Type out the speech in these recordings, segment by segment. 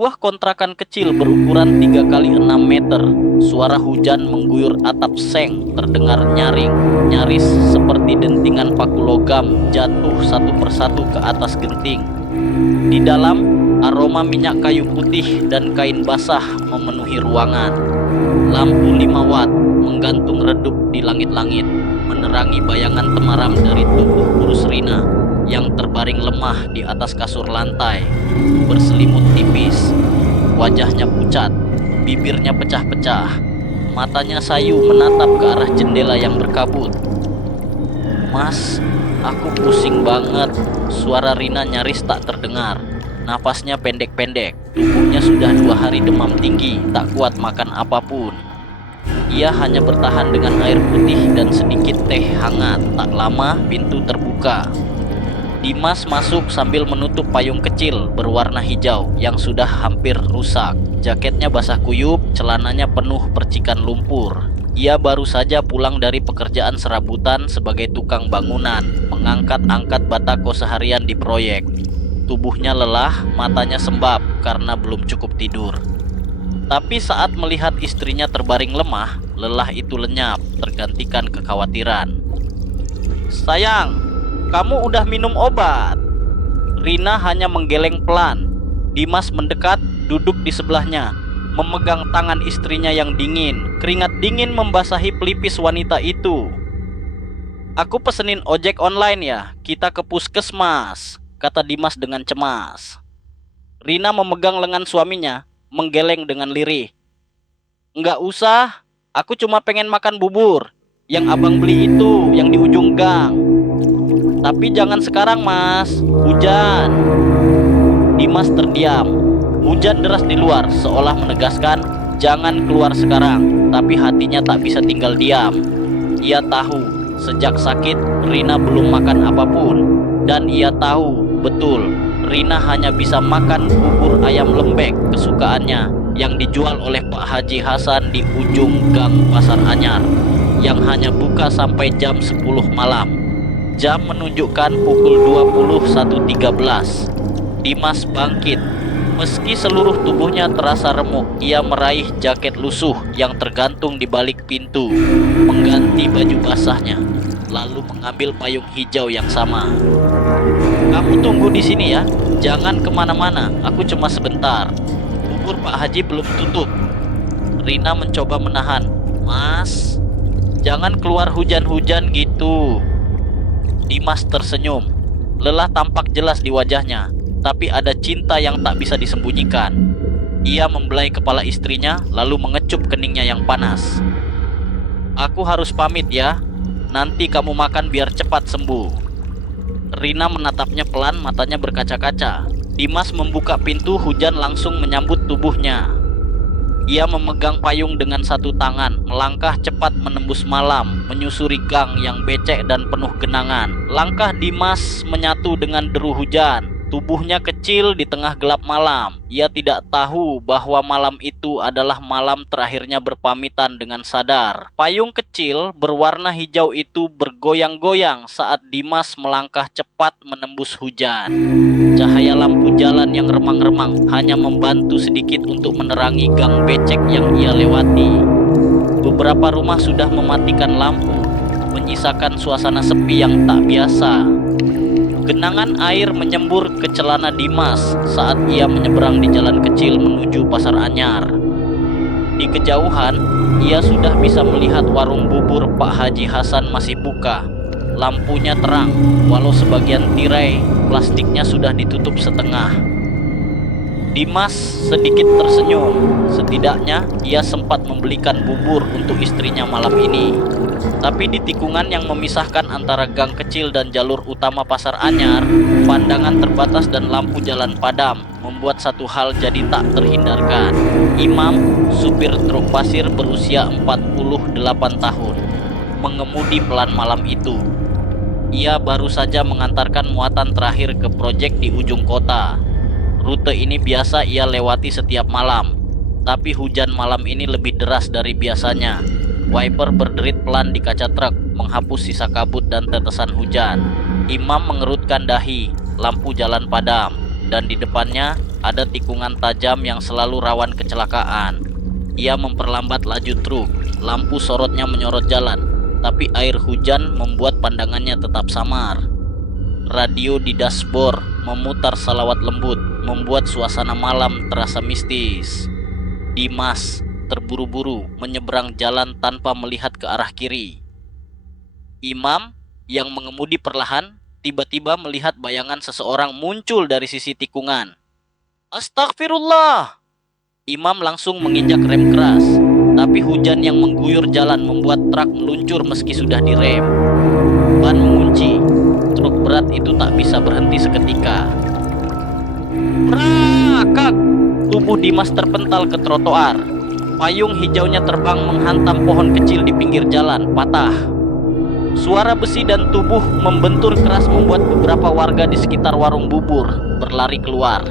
sebuah kontrakan kecil berukuran 3 kali 6 meter. Suara hujan mengguyur atap seng terdengar nyaring, nyaris seperti dentingan paku logam jatuh satu persatu ke atas genting. Di dalam, aroma minyak kayu putih dan kain basah memenuhi ruangan. Lampu 5 watt menggantung redup di langit-langit, menerangi bayangan temaram dari tubuh kurus Rina yang terbaring lemah di atas kasur lantai, berselimut tipis. Wajahnya pucat, bibirnya pecah-pecah, matanya sayu menatap ke arah jendela yang berkabut. "Mas, aku pusing banget." Suara Rina nyaris tak terdengar. Napasnya pendek-pendek, tubuhnya sudah 2 hari demam tinggi, tak kuat makan apapun. Ia hanya bertahan dengan air putih dan sedikit teh hangat. Tak lama pintu terbuka. Dimas masuk sambil menutup payung kecil berwarna hijau yang sudah hampir rusak. Jaketnya basah kuyup, celananya penuh percikan lumpur. Ia baru saja pulang dari pekerjaan serabutan sebagai tukang bangunan, mengangkat-angkat batako seharian di proyek. Tubuhnya lelah, matanya sembab karena belum cukup tidur. Tapi saat melihat istrinya terbaring lemah, lelah itu lenyap, tergantikan kekhawatiran. "Sayang, kamu udah minum obat?" Rina hanya menggeleng pelan. Dimas mendekat, duduk di sebelahnya, memegang tangan istrinya yang dingin. Keringat dingin membasahi pelipis wanita itu. "Aku pesenin ojek online ya, kita ke puskesmas," kata Dimas dengan cemas. Rina memegang lengan suaminya, menggeleng dengan lirih. "Enggak usah, aku cuma pengen makan bubur yang abang beli itu, yang di ujung gang." "Tapi jangan sekarang mas, hujan." Dimas terdiam. Hujan deras di luar seolah menegaskan jangan keluar sekarang, tapi hatinya tak bisa tinggal diam. Ia tahu sejak sakit Rina belum makan apapun, dan ia tahu betul Rina hanya bisa makan bubur ayam lembek kesukaannya yang dijual oleh Pak Haji Hasan di ujung gang Pasar Anyar, yang hanya buka sampai jam 10 malam. Jam menunjukkan pukul 21.13. Dimas bangkit. Meski seluruh tubuhnya terasa remuk, ia meraih jaket lusuh yang tergantung di balik pintu, mengganti baju basahnya, lalu mengambil payung hijau yang sama. "Kamu tunggu di sini ya, jangan kemana-mana, aku cuma sebentar. Bubur Pak Haji belum tutup." Rina mencoba menahan. "Mas, jangan keluar hujan-hujan gitu." Dimas tersenyum. Lelah tampak jelas di wajahnya, tapi ada cinta yang tak bisa disembunyikan. Ia membelai kepala istrinya, lalu mengecup keningnya yang panas. "Aku harus pamit ya, nanti kamu makan biar cepat sembuh." Rina menatapnya pelan, matanya berkaca-kaca. Dimas membuka pintu, hujan langsung menyambut tubuhnya. Ia memegang payung dengan satu tangan, melangkah cepat menembus malam, menyusuri gang yang becek dan penuh genangan. Langkah Dimas menyatu dengan deru hujan. Tubuhnya kecil di tengah gelap malam. Ia tidak tahu bahwa malam itu adalah malam terakhirnya berpamitan dengan sadar. Payung kecil berwarna hijau itu bergoyang-goyang saat Dimas melangkah cepat menembus hujan. Cahaya lampu jalan yang remang-remang hanya membantu sedikit untuk menerangi gang becek yang ia lewati. Beberapa rumah sudah mematikan lampu, menyisakan suasana sepi yang tak biasa. Genangan air menyembur ke celana Dimas saat ia menyeberang di jalan kecil menuju Pasar Anyar. Di kejauhan, ia sudah bisa melihat warung bubur Pak Haji Hasan masih buka. Lampunya terang, walau sebagian tirai plastiknya sudah ditutup setengah. Dimas sedikit tersenyum. Setidaknya ia sempat membelikan bubur untuk istrinya malam ini. Tapi di tikungan yang memisahkan antara gang kecil dan jalur utama Pasar Anyar, pandangan terbatas dan lampu jalan padam membuat satu hal jadi tak terhindarkan. Imam, supir truk pasir berusia 48 tahun, mengemudi pelan malam itu. Ia baru saja mengantarkan muatan terakhir ke proyek di ujung kota. Rute ini biasa ia lewati setiap malam, tapi hujan malam ini lebih deras dari biasanya. Wiper berderit pelan di kaca truk, menghapus sisa kabut dan tetesan hujan. Imam mengerutkan dahi, lampu jalan padam, dan di depannya Ada tikungan tajam yang selalu rawan kecelakaan. Ia memperlambat laju truk. Lampu sorotnya menyorot jalan, tapi air hujan membuat pandangannya tetap samar. Radio di dashboard memutar salawat lembut, membuat suasana malam terasa mistis. Dimas terburu-buru menyeberang jalan tanpa melihat ke arah kiri. Imam yang mengemudi perlahan tiba-tiba melihat bayangan seseorang muncul dari sisi tikungan. Astagfirullah! Imam langsung menginjak rem keras, tapi hujan yang mengguyur jalan membuat truk meluncur meski sudah direm. Ban mengunci, truk berat itu tak bisa berhenti seketika. Brakak! Tubuh Dimas terpental ke trotoar. Payung hijaunya terbang menghantam pohon kecil di pinggir jalan, patah. Suara besi dan tubuh membentur keras membuat beberapa warga di sekitar warung bubur berlari keluar.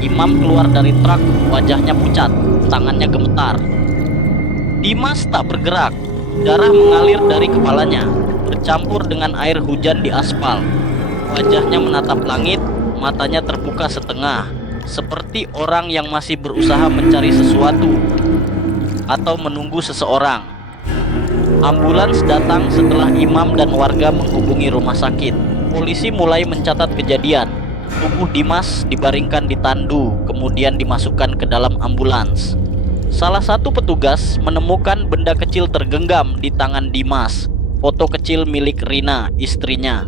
Imam keluar dari truk, wajahnya pucat, tangannya gemetar. Dimas tak bergerak, darah mengalir dari kepalanya, bercampur dengan air hujan di aspal. Wajahnya menatap langit, matanya terbuka setengah, seperti orang yang masih berusaha mencari sesuatu atau menunggu seseorang. Ambulans datang setelah Imam dan warga menghubungi rumah sakit. Polisi mulai mencatat kejadian. Tubuh Dimas dibaringkan di tandu, kemudian dimasukkan ke dalam ambulans. Salah satu petugas menemukan benda kecil tergenggam di tangan Dimas. Foto kecil milik Rina, istrinya.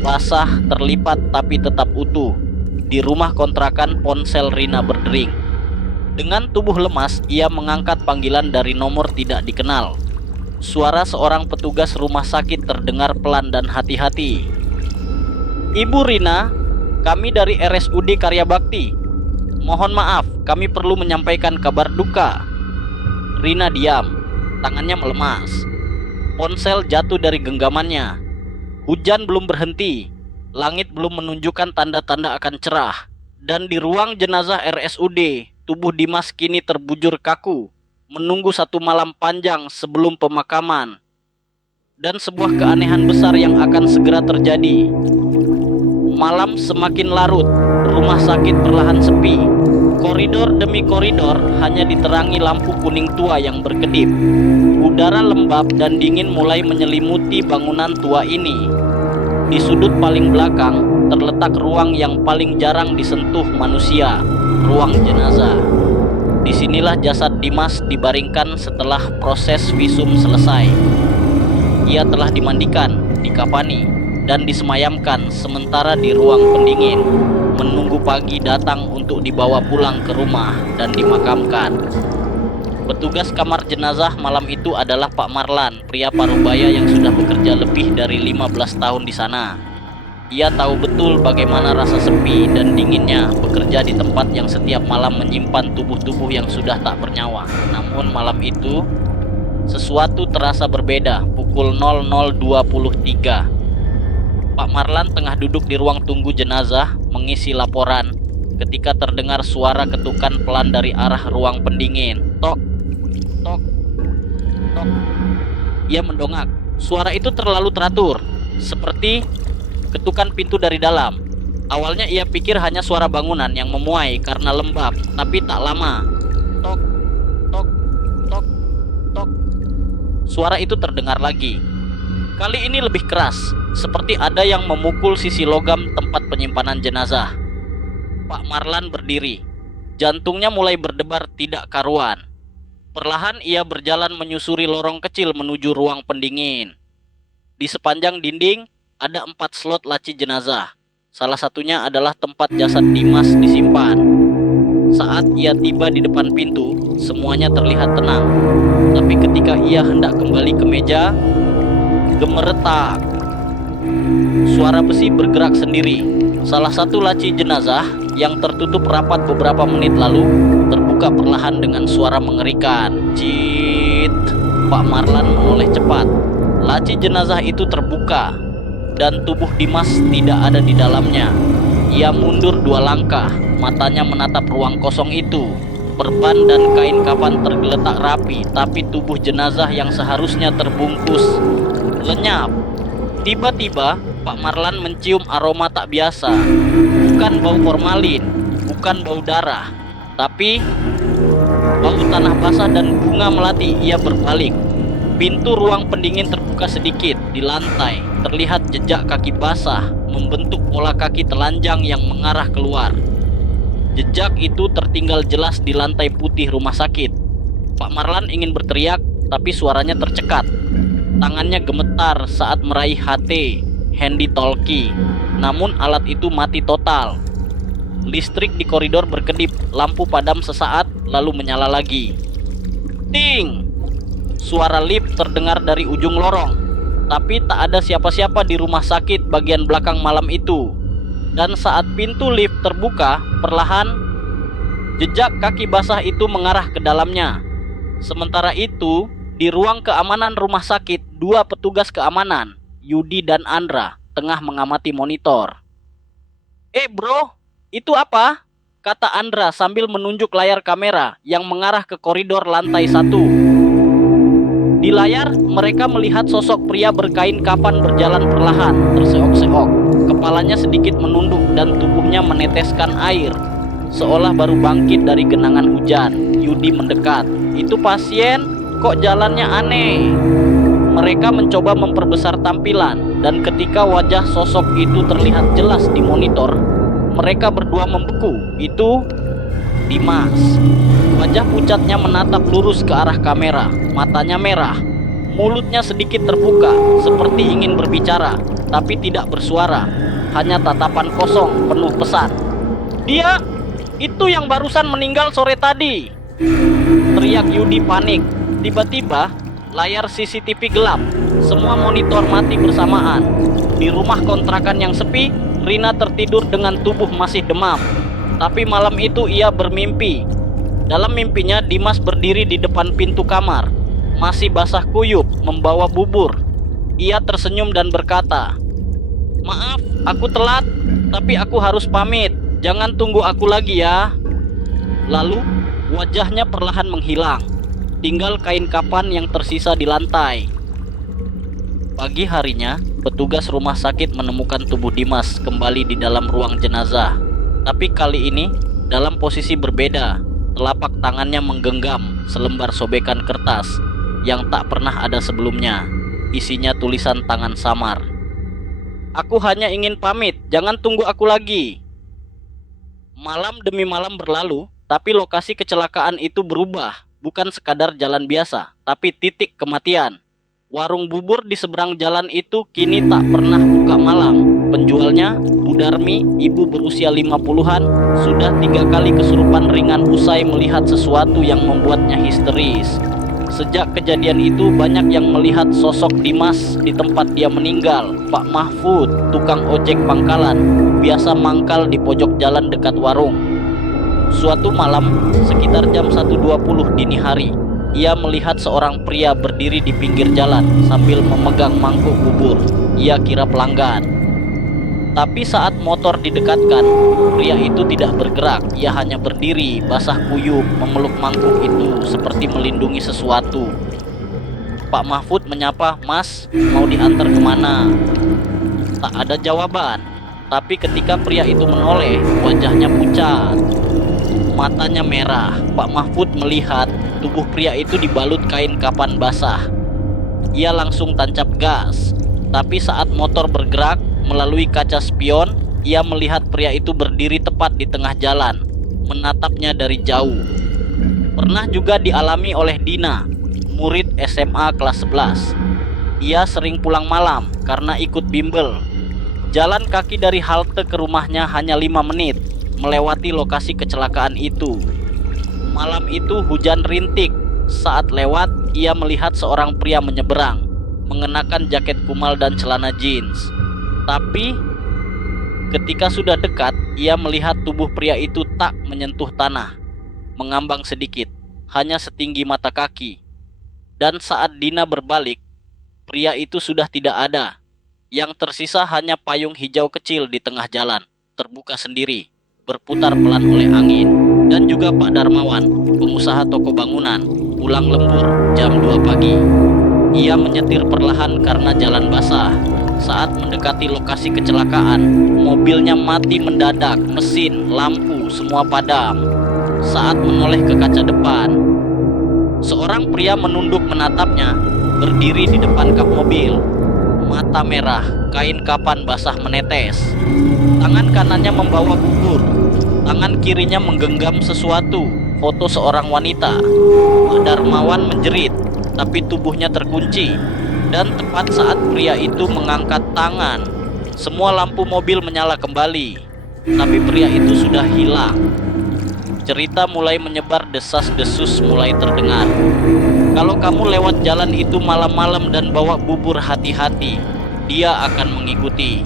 Basah, terlipat tapi tetap utuh. Di rumah kontrakan ponsel Rina berdering. Dengan tubuh lemas, ia mengangkat panggilan dari nomor tidak dikenal. Suara seorang petugas rumah sakit terdengar pelan dan hati-hati. Ibu Rina, kami dari RSUD Karya Bakti. Mohon maaf, kami perlu menyampaikan kabar duka. Rina diam, tangannya melemas. Ponsel jatuh dari genggamannya. Hujan belum berhenti. Langit belum menunjukkan tanda-tanda akan cerah. Dan di ruang jenazah RSUD, tubuh Dimas kini terbujur kaku, menunggu satu malam panjang sebelum pemakaman. Dan sebuah keanehan besar yang akan segera terjadi. Malam semakin larut, rumah sakit perlahan sepi. Koridor demi koridor hanya diterangi lampu kuning tua yang berkedip. Udara lembab dan dingin mulai menyelimuti bangunan tua ini. Di sudut paling belakang terletak ruang yang paling jarang disentuh manusia, ruang jenazah. Disinilah jasad Dimas dibaringkan setelah proses visum selesai. Ia telah dimandikan, dikafani, dan disemayamkan sementara di ruang pendingin, menunggu pagi datang untuk dibawa pulang ke rumah dan dimakamkan. Petugas kamar jenazah malam itu adalah Pak Marlan, pria parubaya yang sudah bekerja lebih dari 15 tahun di sana. Ia tahu betul bagaimana rasa sepi dan dinginnya bekerja di tempat yang setiap malam menyimpan tubuh-tubuh yang sudah tak bernyawa. Namun malam itu, sesuatu terasa berbeda. Pukul 00.23. Pak Marlan tengah duduk di ruang tunggu jenazah mengisi laporan ketika terdengar suara ketukan pelan dari arah ruang pendingin. Tok, tok, tok. Ia mendongak. Suara itu terlalu teratur, seperti ketukan pintu dari dalam. Awalnya ia pikir hanya suara bangunan yang memuai karena lembab, tapi tak lama. Tok, tok, tok, tok. Suara itu terdengar lagi. Kali ini lebih keras, seperti ada yang memukul sisi logam tempat penyimpanan jenazah. Pak Marlan berdiri. Jantungnya mulai berdebar tidak karuan. Perlahan ia berjalan menyusuri lorong kecil menuju ruang pendingin. Di sepanjang dinding ada 4 slot laci jenazah. Salah satunya adalah tempat jasad Dimas disimpan. Saat ia tiba di depan pintu, semuanya terlihat tenang. Tapi ketika ia hendak kembali ke meja, gemeretak. Suara besi bergerak sendiri. Salah satu laci jenazah yang tertutup rapat beberapa menit lalu terbuka perlahan dengan suara mengerikan. Cit. Pak Marlan menoleh cepat. Laci jenazah itu terbuka dan tubuh Dimas tidak ada di dalamnya. Ia mundur 2 langkah, matanya menatap ruang kosong itu. Perban dan kain kafan tergeletak rapi, tapi tubuh jenazah yang seharusnya terbungkus lenyap. Tiba-tiba Pak Marlan mencium aroma tak biasa. Bukan bau formalin, bukan bau darah, tapi bau tanah basah dan bunga melati. Ia berbalik. Pintu ruang pendingin terbuka sedikit. Di lantai terlihat jejak kaki basah membentuk pola kaki telanjang yang mengarah keluar. Jejak itu tertinggal jelas di lantai putih rumah sakit. Pak Marlan ingin berteriak, tapi suaranya tercekat. Tangannya gemetar saat meraih HT, handy talkie. Namun alat itu mati total. Listrik di koridor berkedip, lampu padam sesaat, lalu menyala lagi. Ting! Suara lift terdengar dari ujung lorong. Tapi tak ada siapa-siapa di rumah sakit bagian belakang malam itu. Dan saat pintu lift terbuka, perlahan jejak kaki basah itu mengarah ke dalamnya. Sementara itu, di ruang keamanan rumah sakit, dua petugas keamanan, Yudi dan Andra, tengah mengamati monitor. Bro, itu apa? Kata Andra sambil menunjuk layar kamera yang mengarah ke koridor lantai 1. Di layar, mereka melihat sosok pria berkain kafan berjalan perlahan, terseok-seok. Kepalanya sedikit menunduk dan tubuhnya meneteskan air, seolah baru bangkit dari genangan hujan. Yudi mendekat. Itu pasien, kok jalannya aneh? Mereka mencoba memperbesar tampilan, dan ketika wajah sosok itu terlihat jelas di monitor, mereka berdua membeku. Itu Dimas. Wajah pucatnya menatap lurus ke arah kamera. Matanya merah. Mulutnya sedikit terbuka, seperti ingin berbicara, tapi tidak bersuara. Hanya tatapan kosong, penuh pesan. Dia, itu yang barusan meninggal sore tadi. Teriak Yudi panik. Tiba-tiba, layar CCTV gelap. Semua monitor mati bersamaan. Di rumah kontrakan yang sepi, Rina tertidur dengan tubuh masih demam. Tapi malam itu ia bermimpi. Dalam mimpinya Dimas berdiri di depan pintu kamar, masih basah kuyup, membawa bubur. Ia tersenyum dan berkata, "Maaf, aku telat, tapi aku harus pamit. Jangan tunggu aku lagi ya." Lalu wajahnya perlahan menghilang. Tinggal kain kafan yang tersisa di lantai. Pagi harinya, petugas rumah sakit menemukan tubuh Dimas kembali di dalam ruang jenazah. Tapi kali ini dalam posisi berbeda. Telapak tangannya menggenggam selembar sobekan kertas yang tak pernah ada sebelumnya. Isinya tulisan tangan samar. "Aku hanya ingin pamit, jangan tunggu aku lagi." Malam demi malam berlalu, tapi lokasi kecelakaan itu berubah. Bukan sekadar jalan biasa, tapi titik kematian. Warung bubur di seberang jalan itu kini tak pernah buka malam. Penjualnya, Bu Darmi, ibu berusia 50-an, sudah 3 kali kesurupan ringan usai melihat sesuatu yang membuatnya histeris. Sejak kejadian itu banyak yang melihat sosok Dimas di tempat dia meninggal. Pak Mahfud, tukang ojek pangkalan, biasa mangkal di pojok jalan dekat warung. Suatu malam, sekitar jam 1.20 dini hari, ia melihat seorang pria berdiri di pinggir jalan sambil memegang mangkuk bubur. Ia kira pelanggan. Tapi saat motor didekatkan, pria itu tidak bergerak. Ia hanya berdiri, basah kuyup, memeluk mangkuk itu seperti melindungi sesuatu. Pak Mahfud menyapa, "Mas, mau diantar kemana?" Tak ada jawaban. Tapi ketika pria itu menoleh, wajahnya pucat. Matanya merah. Pak Mahfud melihat tubuh pria itu dibalut kain kafan basah. Ia langsung tancap gas. Tapi saat motor bergerak, melalui kaca spion, ia melihat pria itu berdiri tepat di tengah jalan, menatapnya dari jauh. Pernah juga dialami oleh Dina, murid SMA kelas 11. Ia sering pulang malam karena ikut bimbel. Jalan kaki dari halte ke rumahnya hanya 5 menit, melewati lokasi kecelakaan itu. Malam itu hujan rintik. Saat lewat, ia melihat seorang pria menyeberang, mengenakan jaket kumal dan celana jeans. Tapi ketika sudah dekat, ia melihat tubuh pria itu tak menyentuh tanah, mengambang sedikit, hanya setinggi mata kaki. Dan saat Dina berbalik, pria itu sudah tidak ada. Yang tersisa hanya payung hijau kecil di tengah jalan, terbuka sendiri, berputar pelan oleh angin. Dan juga Pak Darmawan, pengusaha toko bangunan, pulang lembur jam 2 pagi. Ia menyetir perlahan karena jalan basah. Saat mendekati lokasi kecelakaan, mobilnya mati mendadak, mesin, lampu, semua padam. Saat menoleh ke kaca depan, seorang pria menunduk menatapnya, berdiri di depan kap mobil. Mata merah, kain kapan basah menetes. Tangan kanannya membawa bubur, tangan kirinya menggenggam sesuatu, foto seorang wanita. Pak Darmawan menjerit, tapi tubuhnya terkunci. Dan tepat saat pria itu mengangkat tangan, semua lampu mobil menyala kembali. Tapi pria itu sudah hilang. Cerita mulai menyebar, desas-desus mulai terdengar. Kalau kamu lewat jalan itu malam-malam dan bawa bubur, hati-hati, dia akan mengikuti.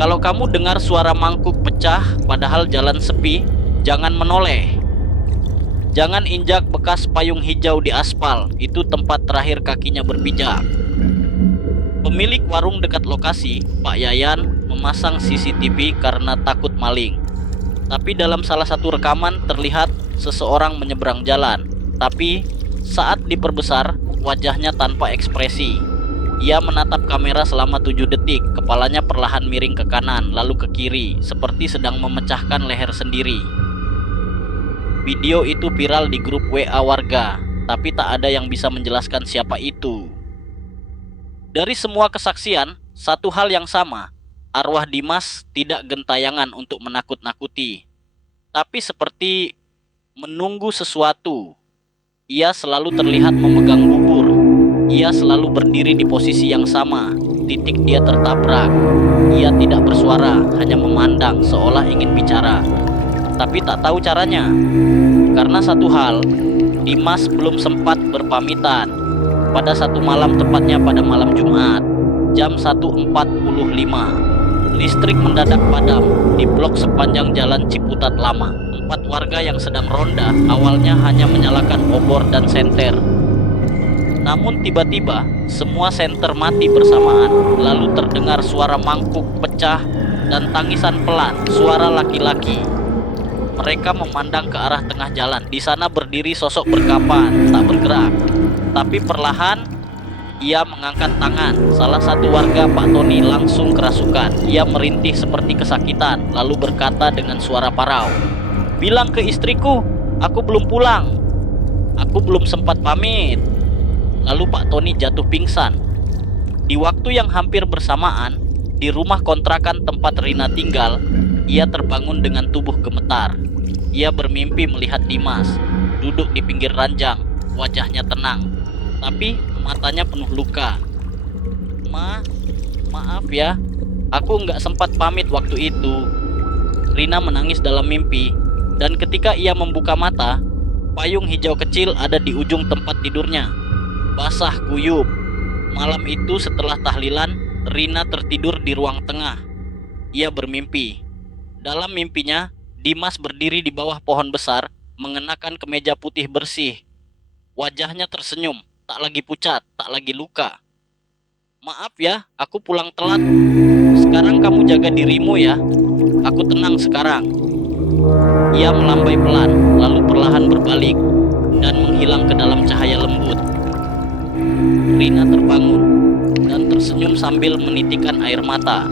Kalau kamu dengar suara mangkuk pecah padahal jalan sepi, jangan menoleh. Jangan injak bekas payung hijau di aspal, itu tempat terakhir kakinya berpijak. Pemilik warung dekat lokasi, Pak Yayan, memasang CCTV karena takut maling. Tapi dalam salah satu rekaman terlihat seseorang menyeberang jalan. Tapi saat diperbesar, wajahnya tanpa ekspresi. Ia menatap kamera selama 7 detik, kepalanya perlahan miring ke kanan, lalu ke kiri, seperti sedang memecahkan leher sendiri. Video itu viral di grup WA warga, tapi tak ada yang bisa menjelaskan siapa itu. Dari semua kesaksian, satu hal yang sama, arwah Dimas tidak gentayangan untuk menakut-nakuti, tapi seperti menunggu sesuatu. Ia selalu terlihat memegang bubur. Ia selalu berdiri di posisi yang sama. Titik dia tertabrak. Ia tidak bersuara, hanya memandang seolah ingin bicara, tapi tak tahu caranya. Karena satu hal, Dimas belum sempat berpamitan. Pada satu malam, tepatnya pada malam Jumat, jam 1.45, listrik mendadak padam di blok sepanjang jalan Ciputat Lama. 4 warga yang sedang ronda awalnya hanya menyalakan obor dan senter. Namun tiba-tiba semua senter mati bersamaan. Lalu terdengar suara mangkuk pecah dan tangisan pelan, suara laki-laki. Mereka memandang ke arah tengah jalan. Di sana berdiri sosok berkapan, tak bergerak. Tapi perlahan ia mengangkat tangan. Salah satu warga, Pak Tony, langsung kerasukan. Ia merintih seperti kesakitan, lalu berkata dengan suara parau, "Bilang ke istriku, aku belum pulang. Aku belum sempat pamit." Lalu Pak Tony jatuh pingsan. Di waktu yang hampir bersamaan, di rumah kontrakan tempat Rina tinggal, ia terbangun dengan tubuh gemetar. Ia bermimpi melihat Dimas duduk di pinggir ranjang, wajahnya tenang, tapi matanya penuh luka. Maaf ya, aku nggak sempat pamit waktu itu." Rina menangis dalam mimpi, dan ketika ia membuka mata, payung hijau kecil ada di ujung tempat tidurnya, basah kuyup. Malam itu setelah tahlilan, Rina tertidur di ruang tengah. Ia bermimpi. Dalam mimpinya, Dimas berdiri di bawah pohon besar, mengenakan kemeja putih bersih. Wajahnya tersenyum, tak lagi pucat, tak lagi luka. "Maaf ya, aku pulang telat. Sekarang kamu jaga dirimu ya. Aku tenang sekarang." Ia melambai pelan, lalu perlahan berbalik dan menghilang ke dalam cahaya lembut. Rina terbangun dan tersenyum sambil menitikkan air mata.